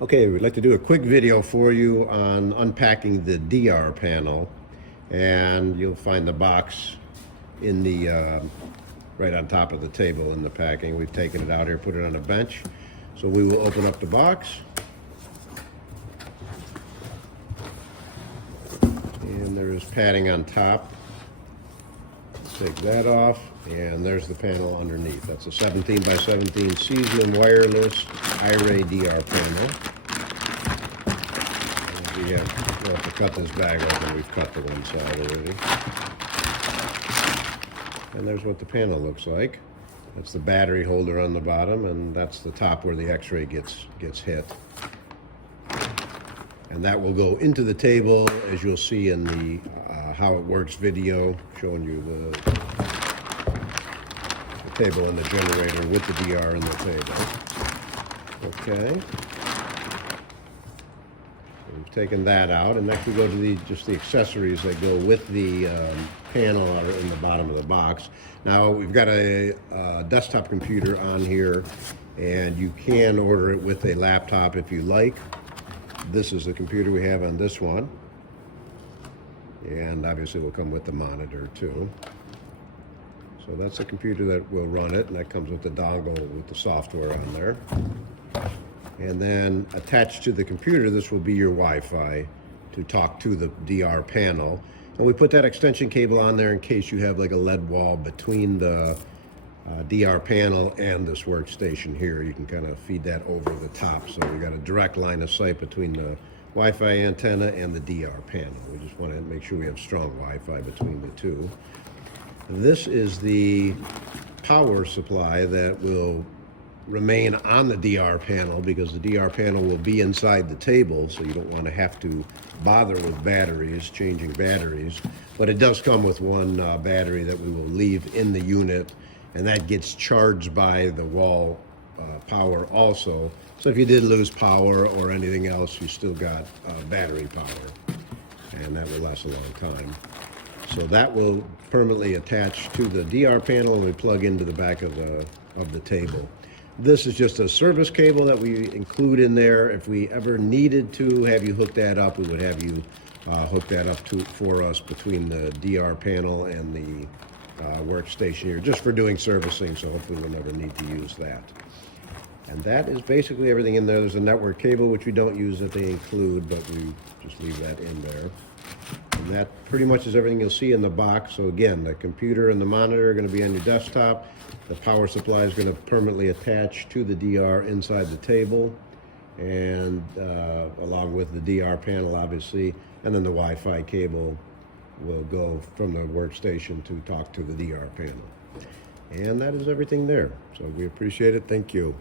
Okay, we'd like to do a quick video for you on unpacking the DR panel, and you'll find the box in the right on top of the table in the packing. We've taken it out here, put it on a bench. So we will open up the box, and there is padding on top. Take that off, and there's the panel underneath. That's a 17 by 17 Seasman wireless iRay DR panel. And we'll have to cut this bag open. We've cut the one side already. And there's what the panel looks like. That's the battery holder on the bottom, and that's the top where the X-ray gets hit. And that will go into the table, as you'll see in the how it works video, showing you the table and the generator with the DR in the table. Okay. So we've taken that out, and next we go to just the accessories that go with the panel in the bottom of the box. Now we've got a desktop computer on here, and you can order it with a laptop if you like. This is the computer we have on this one, and obviously it will come with the monitor too. So that's the computer that will run it, and that comes with the dongle with the software on there. And then attached to the computer, this will be your Wi-Fi to talk to the DR panel. And we put that extension cable on there in case you have like a lead wall between the DR panel and this workstation here. You can kind of feed that over the top, so we got a direct line of sight between the Wi-Fi antenna and the DR panel. We just want to make sure we have strong Wi-Fi between the two. This is the power supply that will remain on the DR panel, because the DR panel will be inside the table, so you don't want to have to bother with batteries, changing batteries. But it does come with one battery that we will leave in the unit, and that gets charged by the wall power also. So if you did lose power or anything else, you still got battery power, and that will last a long time. So that will permanently attach to the DR panel, and we plug into the back of the table. This is just a service cable that we include in there. If we ever needed to have you hook that up, we would have you hook that up for us between the DR panel and the workstation here, just for doing servicing, so hopefully we'll never need to use that. And that is basically everything in there. There's a network cable, which we don't use that they include, but we just leave that in there. And that pretty much is everything you'll see in the box. So again, the computer and the monitor are going to be on your desktop. The power supply is going to permanently attach to the DR inside the table, and along with the DR panel, obviously. And then the Wi-Fi cable will go from the workstation to talk to the DR panel. And that is everything there. So we appreciate it. Thank you.